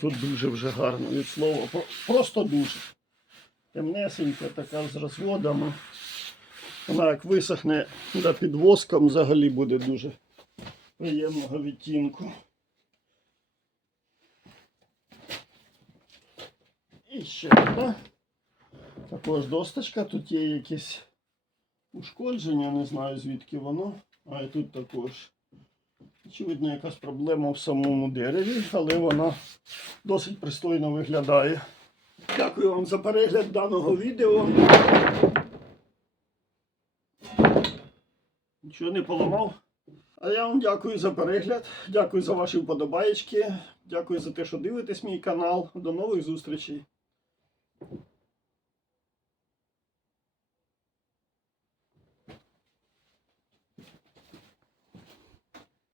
тут дуже вже гарно від слова. Просто дуже. Темнесенька така з розводами. Вона як висохне да під воском взагалі буде дуже приємного відтінку. І ще одна. Також досточка. Тут є якісь ушкодження, не знаю звідки воно. А і тут також. Очевидно, якась проблема в самому дереві, але вона досить пристойно виглядає. Дякую вам за перегляд даного відео. Нічого не поламав. А я вам дякую за перегляд, дякую за ваші вподобаєчки, дякую за те, що дивитесь мій канал. До нових зустрічей.